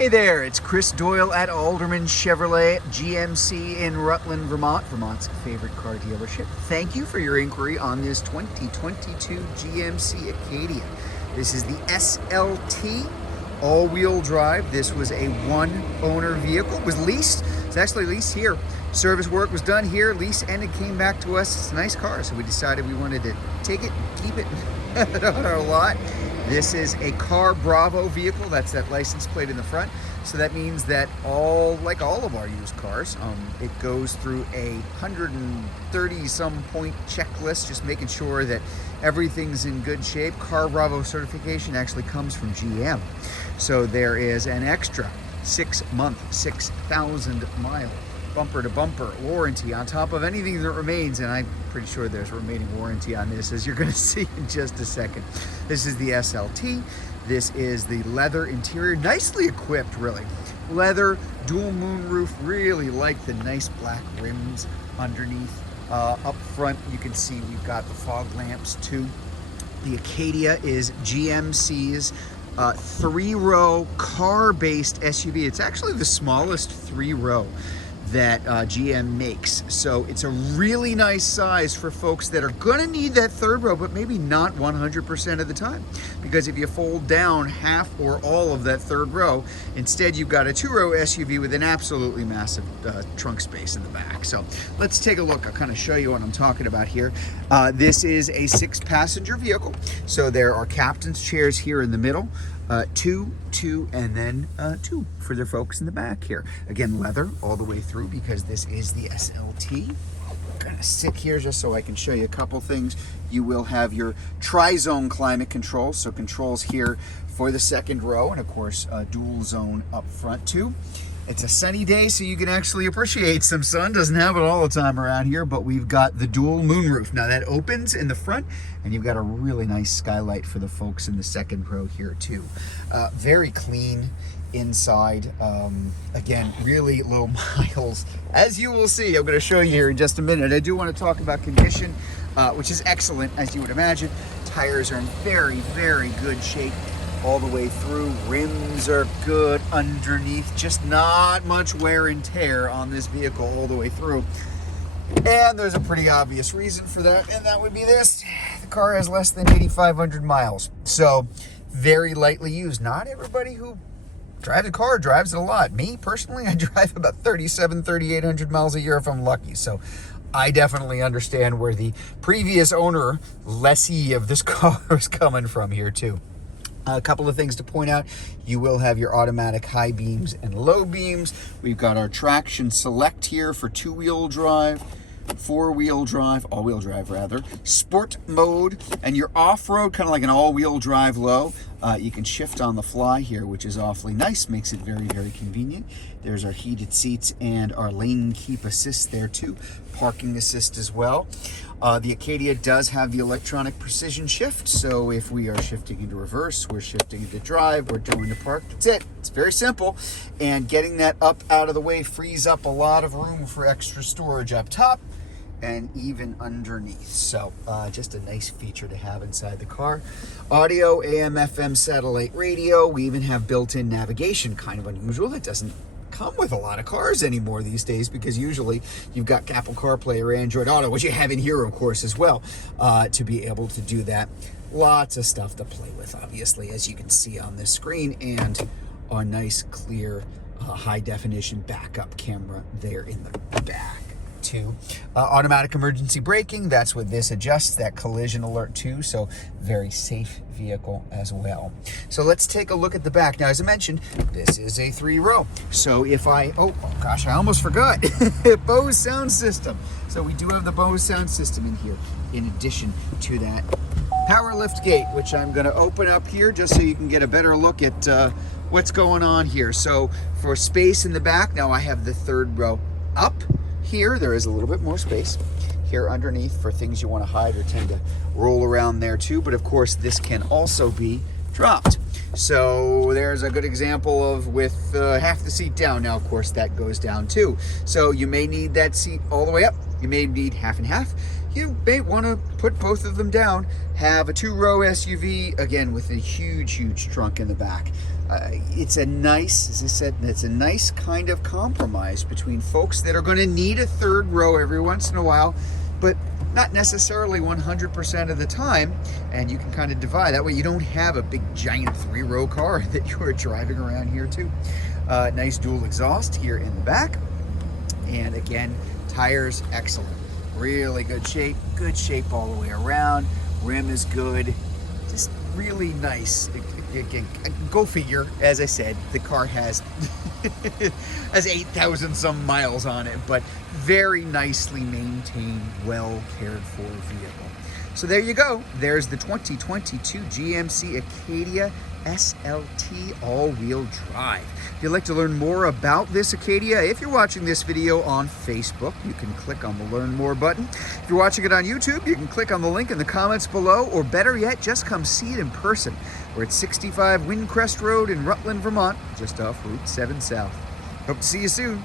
Hey there, it's Chris Doyle at Alderman Chevrolet GMC in Rutland, Vermont, Vermont's favorite car dealership. Thank you for your inquiry on this 2022 GMC Acadia. This is the SLT, all-wheel drive. This was a one-owner vehicle. It was leased. It's actually leased here. Service work was done here, lease ended, came back to us. It's a nice car, so we decided we wanted to take it, keep it on our lot. This is a Car Bravo vehicle. That's that license plate in the front. So that means that like all of our used cars, it goes through a 130 some point checklist, just making sure that everything's in good shape. Car Bravo certification actually comes from GM. So there is an extra 6-month, 6,000 mile bumper to bumper warranty on top of anything that remains, and I'm pretty sure there's remaining warranty on this, as you're going to see in just a second. This is the SLT. This is the leather interior, nicely equipped, really. Leather, dual moonroof, really like the nice black rims underneath. Up front, you can see we've got the fog lamps too. The Acadia is GMC's 3-row car-based SUV. It's actually the smallest 3-row that GM makes. So it's a really nice size for folks that are gonna need that third row, but maybe not 100% of the time. Because if you fold down half or all of that third row, instead you've got a 2-row SUV with an absolutely massive trunk space in the back. So let's take a look. I'll kind of show you what I'm talking about here. This is a 6-passenger vehicle. So there are captain's chairs here in the middle. Two, and then 2 for the folks in the back here. Again, leather all the way through because this is the SLT. I'm gonna sit here just so I can show you a couple things. You will have your tri-zone climate control, so controls here for the second row, and of course, dual zone up front too. It's a sunny day, so you can actually appreciate some sun. Doesn't have it all the time around here, but we've got the dual moonroof. Now that opens in the front, and you've got a really nice skylight for the folks in the second row here too. Very clean inside. Again, really low miles. As you will see, I'm gonna show you here in just a minute. I do want to talk about condition, which is excellent, as you would imagine. Tires are in very, very good shape all the way through. Rims are good underneath, just not much wear and tear on this vehicle all the way through. And there's a pretty obvious reason for that, and that would be this. The car has less than 8,500 miles. So very lightly used. Not everybody who drives a car drives it a lot. Me personally, I drive about 3,800 miles a year if I'm lucky. So I definitely understand where the previous owner, lessee of this car, is coming from here too. A couple of things to point out. You will have your automatic high beams and low beams. We've got our traction select here for 2-wheel drive, 4-wheel drive, all-wheel drive rather, sport mode, and your off-road, kind of like an all-wheel drive low. You can shift on the fly here, which is awfully nice, makes it very, very convenient. There's our heated seats and our lane keep assist there too, parking assist as well. The Acadia does have the electronic precision shift, so if we are shifting into reverse, we're shifting into drive, we're doing the park, that's it. It's very simple, and getting that up out of the way frees up a lot of room for extra storage up top and even underneath. So just a nice feature to have inside the car. Audio, AM, FM, satellite radio. We even have built-in navigation, kind of unusual. That doesn't come with a lot of cars anymore these days, because usually you've got Apple CarPlay or Android Auto, which you have in here of course as well, to be able to do that. Lots of stuff to play with, obviously, as you can see on this screen, and our nice clear high definition backup camera there in the back too. Automatic emergency braking, that's what this adjusts, that collision alert too, so very safe vehicle as well. So let's take a look at the back. Now, as I mentioned, this is a 3-row. So if oh gosh, I almost forgot. Bose sound system. So we do have the Bose sound system in here, in addition to that power lift gate, which I'm going to open up here just so you can get a better look at what's going on here. So for space in the back, now I have the 3rd row up. Here, there is a little bit more space here underneath for things you want to hide or tend to roll around there too. But of course, this can also be dropped. So there's a good example of with half the seat down. Now, of course, that goes down too. So you may need that seat all the way up. You may need half and half. You may want to put both of them down. Have a 2-row SUV, again, with a huge, huge trunk in the back. It's a nice, as I said, it's a nice kind of compromise between folks that are going to need a third row every once in a while, but not necessarily 100% of the time, and you can kind of divide. That way you don't have a big giant 3-row car that you are driving around here too. Nice dual exhaust here in the back, and again, tires excellent. Really good shape all the way around. Rim is good, just really nice. Again, go figure, as I said, the car has 8,000 some miles on it, but very nicely maintained, well cared for vehicle. So there you go. There's the 2022 GMC Acadia SLT all-wheel drive. If you'd like to learn more about this Acadia, if you're watching this video on Facebook, you can click on the Learn More button. If you're watching it on YouTube, you can click on the link in the comments below, or better yet, just come see it in person. We're at 65 Windcrest Road in Rutland, Vermont, just off Route 7 South. Hope to see you soon.